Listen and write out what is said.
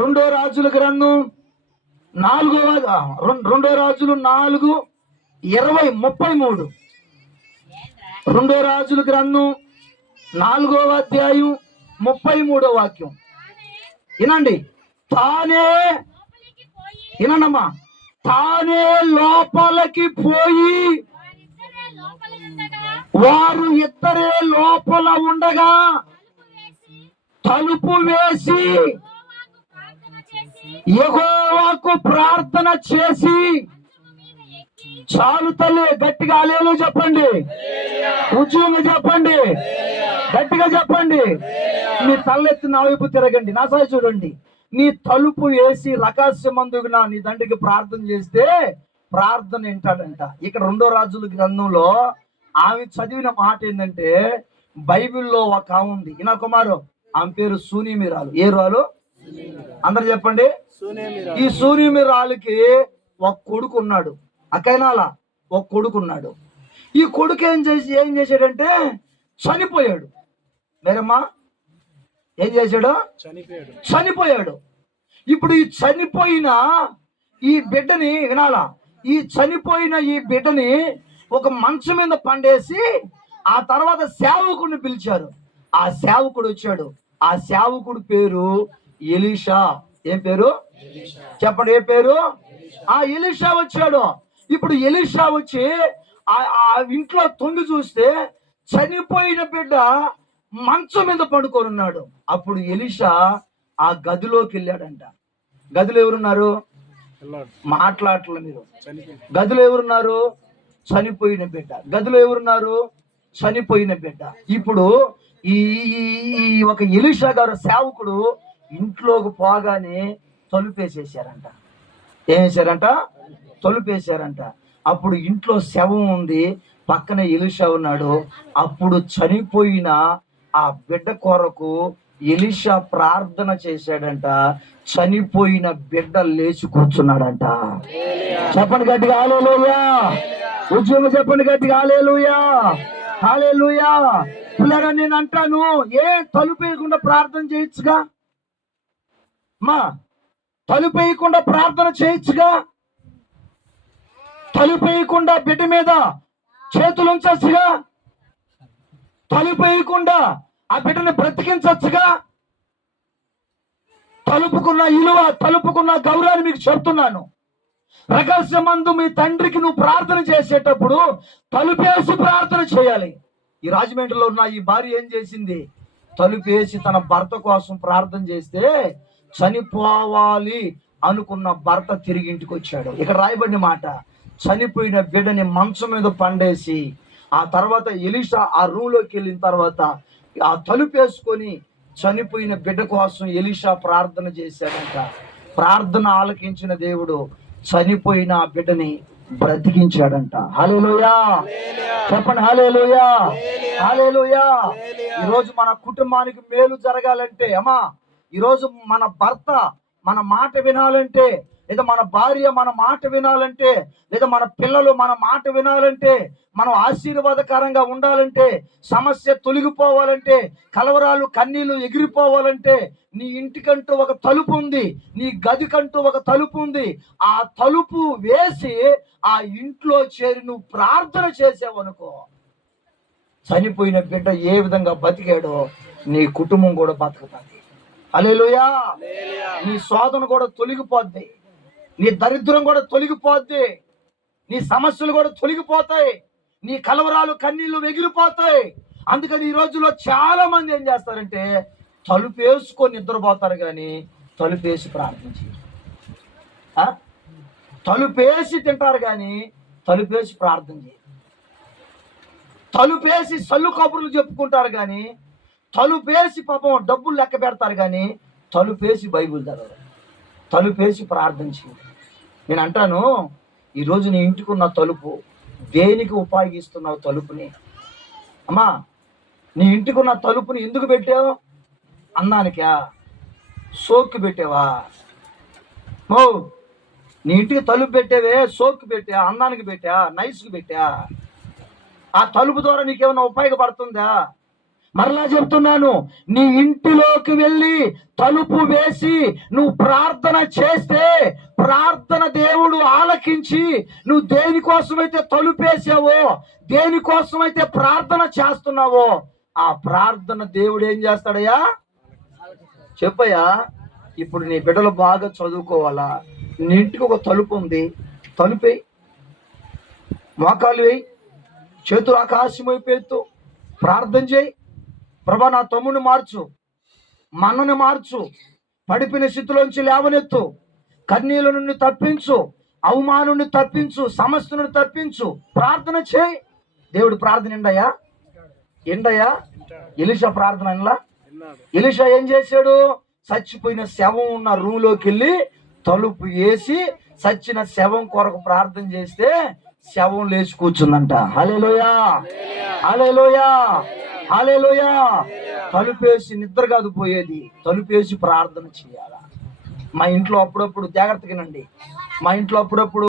రెండో రాజుల గ్రంథం 2 రాజులు 4:20-33. రెండో రాజుల గ్రంథం 4వ అధ్యాయం 33వ వాక్యం వినండి. వినండమ్మా. తానే లోపలికి పోయి వారు ఇద్దరే లోపల ఉండగా తలుపు వేసి యెహోవాకు ప్రార్థన చేసి, చాలు తల్లి, గట్టిగా హల్లెలూయా చెప్పండి, ఉద్యోగంగా చెప్పండి, గట్టిగా చెప్పండి. మీ తలెత్తి నా వైపు తిరగండి, నా సైడ్ చూడండి. నీ తలుపు వేసి రహస్యమందున నీ తండ్రికి ప్రార్థన చేస్తే ప్రార్థన వింటాడంట. ఇక్కడ రెండో రాజుల గ్రంథంలో ఆమె చదివిన మాట ఏంటంటే, బైబిల్లో ఒక ఆమె ఉంది, ఈయన కుమారు, ఆమె పేరు సూనీమిరాలు. ఏ రాలు? అందరు చెప్పండి. ఈ సూనీమిరాలుకి ఒక కొడుకు ఉన్నాడు, అకైనాల ఒక కొడుకు ఉన్నాడు. ఈ కొడుకు ఏం చేశాడంటే చనిపోయాడు. మేరమ్మా, ఏం చేశాడు? చనిపోయాడు. ఇప్పుడు ఈ చనిపోయిన ఈ బిడ్డని వినాలా, ఈ చనిపోయిన ఈ బిడ్డని ఒక మంచం మీద పండేసి ఆ తర్వాత సేవకుడిని పిలిచారు. ఆ సేవకుడు వచ్చాడు. ఆ సేవకుడు పేరు ఎలీషా. ఏం పేరు చెప్పండి? ఏ పేరు? ఆ ఎలీషా వచ్చాడు. ఇప్పుడు ఎలీషా వచ్చి ఆ ఇంట్లో తొంగి చూస్తే చనిపోయిన బిడ్డ మంచం మీద పడుకొని ఉన్నాడు. అప్పుడు ఎలీషా ఆ గదిలోకి వెళ్ళాడంట. గదిలో ఎవరున్నారు? మాట్లాడలే మీరు. గదిలో ఎవరున్నారు? చనిపోయిన బిడ్డ. గదిలో ఎవరున్నారు? చనిపోయిన బిడ్డ. ఇప్పుడు ఈ ఒక ఎలీషా గారు సేవకుడు ఇంట్లోకి పోగానే తలుపేసేసారంట. ఏం చేశారంట? తలుపేశారంట. అప్పుడు ఇంట్లో శవం ఉంది, పక్కన ఎలీషా ఉన్నాడు. అప్పుడు చనిపోయిన ఆ బిడ్డ కొరకు ఎలీషా ప్రార్థన చేశాడంట. చనిపోయిన బిడ్డ లేచి కూర్చున్నాడంట. చెప్పండి గట్టిగా హల్లెలూయా. ఉద్యోగం చెప్పండి గట్టిగా హల్లెలూయా, హల్లెలూయా. పిల్లరా, నేను అంటాను, ఏ తలుపేయకుండా ప్రార్థన చేయొచ్చుగా మా? తలుపేయకుండా ప్రార్థన చేయొచ్చుగా? తలుపేయకుండా బిడ్డ మీద చేతులు ఉంచచ్చుగా? తలుపేయకుండా ఆ బిడ్డని బ్రతికించచ్చుగా? తలుపుకున్న ఇలువ, తలుపుకున్న గౌరవాన్ని మీకు చెప్తున్నాను. రహస్యమందు మీ తండ్రికి నువ్వు ప్రార్థన చేసేటప్పుడు తలుపేసి ప్రార్థన చేయాలి. ఈ రాజమండ్రిలో ఉన్న ఈ భార్య ఏం చేసింది? తలుపేసి తన భర్త కోసం ప్రార్థన చేస్తే చనిపోవాలి అనుకున్న భర్త తిరిగి ఇంటికి వచ్చాడు. ఇక్కడ రాయబడిన మాట, చనిపోయిన బిడ్డని మంచం మీద పండేసి ఆ తర్వాత ఎలీషా ఆ రూమ్లోకి వెళ్ళిన తర్వాత ఆ తలుపేసుకొని చనిపోయిన బిడ్డ కోసం ఎలీషా ప్రార్థన చేశాడంట. ప్రార్థన ఆలకించిన దేవుడు చనిపోయిన ఆ బిడ్డని బ్రతికించాడంట. హల్లెలూయా చెప్పండి, హల్లెలూయా, హల్లెలూయా. ఈరోజు మన కుటుంబానికి మేలు జరగాలంటే, అమ్మా, ఈరోజు మన భర్త మన మాట వినాలంటే, లేదా మన భార్య మన మాట వినాలంటే, లేదా మన పిల్లలు మన మాట వినాలంటే, మనం ఆశీర్వాదకరంగా ఉండాలంటే, సమస్య తొలగిపోవాలంటే, కలవరాలు కన్నీళ్లు ఎగిరిపోవాలంటే, నీ ఇంటికంటూ ఒక తలుపు ఉంది, నీ గదికంటూ ఒక తలుపు ఉంది. ఆ తలుపు వేసి ఆ ఇంట్లో చేరి నువ్వు ప్రార్థన చేసావనుకో, చనిపోయిన బిడ్డ ఏ విధంగా బతికాడో నీ కుటుంబం కూడా బతుకుతుంది. హల్లెలూయా. నీ శోధన కూడా తొలగిపోద్ది, నీ దరిద్రం కూడా తొలగిపోద్ది, నీ సమస్యలు కూడా తొలగిపోతాయి, నీ కలవరాలు కన్నీళ్లు ఎగిరిపోతాయి. అందుకని ఈ రోజుల్లో చాలా మంది ఏం చేస్తారంటే తలుపేసుకొని నిద్రపోతారు, కానీ తలుపేసి ప్రార్థించి, తలుపేసి తింటారు కానీ తలుపేసి ప్రార్థన చేయరు. తలుపేసి సల్లు కబుర్లు చెప్పుకుంటారు కానీ తలుపేసి పాపం డబ్బులు లెక్క పెడతారు కానీ తలుపేసి బైబిల్ చదవరు, తలుపేసి ప్రార్థన చేయరు. నేను అంటాను, ఈరోజు నీ ఇంటికి ఉన్న తలుపు దేనికి ఉపయోగిస్తున్నావు? తలుపుని, అమ్మా, నీ ఇంటికి ఉన్న తలుపుని ఎందుకు పెట్టావు? అందానికా? సోక్కి పెట్టావా? ఓ, నీ ఇంటికి తలుపు పెట్టేవే సోక్కి పెట్టా, అందానికి పెట్టా, నైస్కి పెట్టా? ఆ తలుపు ద్వారా నీకేమైనా ఉపయోగపడుతుందా? మరలా చెప్తున్నాను, నీ ఇంటిలోకి వెళ్ళి తలుపు వేసి నువ్వు ప్రార్థన చేస్తే ప్రార్థన దేవుడు ఆలకించి, నువ్వు దేనికోసమైతే తలుపు వేసావో, దేనికోసమైతే ప్రార్థన చేస్తున్నావో, ఆ ప్రార్థన దేవుడు ఏం చేస్తాడయ్యా? చెప్పయ్యా. ఇప్పుడు నీ బిడ్డలు బాగా చదువుకోవాలా? నీ ఇంటికి ఒక తలుపు ఉంది, తలుపేయి, మోకాలు వేయి, చేతులు ఆకాశం వైపు ఎత్తు, ప్రార్థన చేయి. ప్రభా, నా తమ్ముని మార్చు, మా అన్నని మార్చు, పడిపోయిన స్థితిలోంచి లేవనెత్తు, కన్నీళ్ళ నుండి తప్పించు, అవమానుని తప్పించు, సమస్య నుండి తప్పించు. ప్రార్థన చేయి. దేవుడు ప్రార్థన ఎండయ్యా. ఎలీషా ప్రార్థన అనలా? ఎలీషా ఏం చేశాడు? చచ్చిపోయిన శవం ఉన్న రూమ్లోకి వెళ్ళి తలుపు వేసి చచ్చిన శవం కొరకు ప్రార్థన చేస్తే శవం లేచి కూర్చుందంట. హల్లెలూయా, హల్లెలూయా, హల్లెలూయా. తలుపేసి నిద్ర కాదు పోయేది, తలుపేసి ప్రార్థన చేయాలా. మా ఇంట్లో అప్పుడప్పుడు జాగ్రత్తగానండి, మా ఇంట్లో అప్పుడప్పుడు